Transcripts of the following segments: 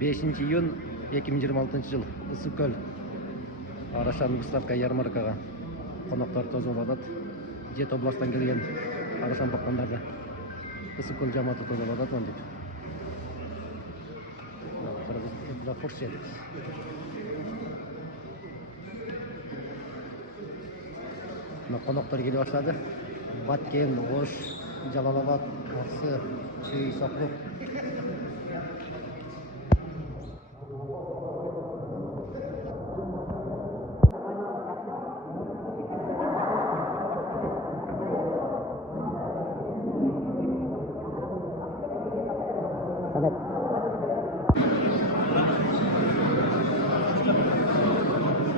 5-iyun 2026 жыл Ысыкөл Арашан выставка ярмаркага коноктор тосуп атат. 7 областтан келген Арашан баккандарды Ысыкөл жамааты тосуп атат монтип. Кыргызда фуршет. Коноктор келе баштады. Баткен, Ош, Жалалабад, Карсы, Чүй, Соклук.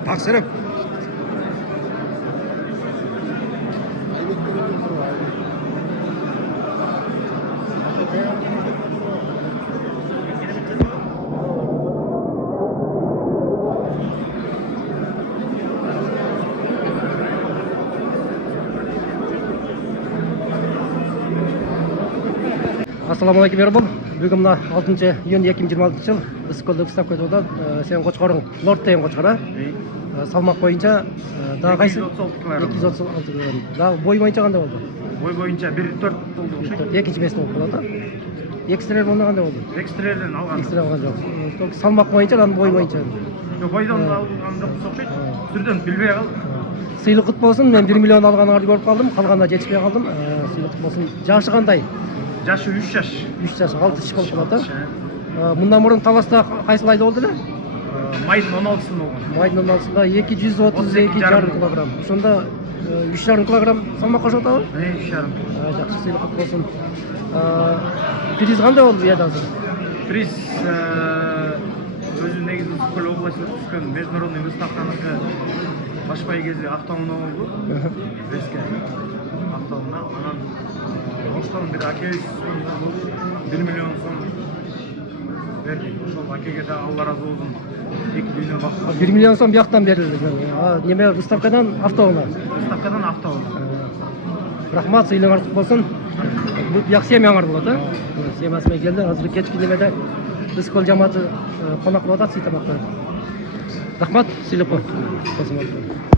Тақсырып. Ассалаумағалейкум Ербол. Бүгін мына 6-iyun 2026 жыл Ысыкөлдө выставка өтүп атат. Сенин кочкоруң Норд деген кочкор, а? Салмак боюнча дагы кайсы? 236 кг. Дагы бой боюнча кандай болду? Бой боюнча 1.4 болду окшойт. Экинчи месте болуп калат, а? Экстрелер болду кандай болду? Экстрелерден алган. Экстрелер алган жок. Салмак боюнча, анан бой боюнча. Бойдон алган жокпуз окшойт. Түрдөн билбей калдым. Сыйлык кут болсун. Мен 1 миллион алганыңарды көрүп калдым. Калганына жетишпей калдым. Сыйлык болсун. Жашы кандай? Жашы 3 жаш. 3 жаш, 6 жаш болуп калат, а? Мындан мурун Таласта кайсыл айда болду эле? Майдын 16-сында болгон. Майдын 16-сында 232,5 кг. Ошондо 3,5 кг салмак кошуп атабы? 3,5. Жакшы, сыйлык кут болсун. Приз кандай болду бияда азыр? Приз өзү негизи Ысыкөл областында өткөн международный выставканыкы баш байгези Актауында болду. Беске Актауында. Анан Оштон бир акебиз 1 миллион сом берди. Ошол акеге да Алла разы болсун. 2 дүйнө бакыт. 1 миллион сом бияктан берилди. Неме выставкадан Автоуна? Выставкадан Актауына. Рахмат, сыйлыгыңар кут болсун. Бул бияк семьяңар болот, а? Семьясы менен келди. Азыр кечки немеде Ысыкөл жамааты конок кылып атат, сый тамак берип. Рахмат, сыйлык болсун.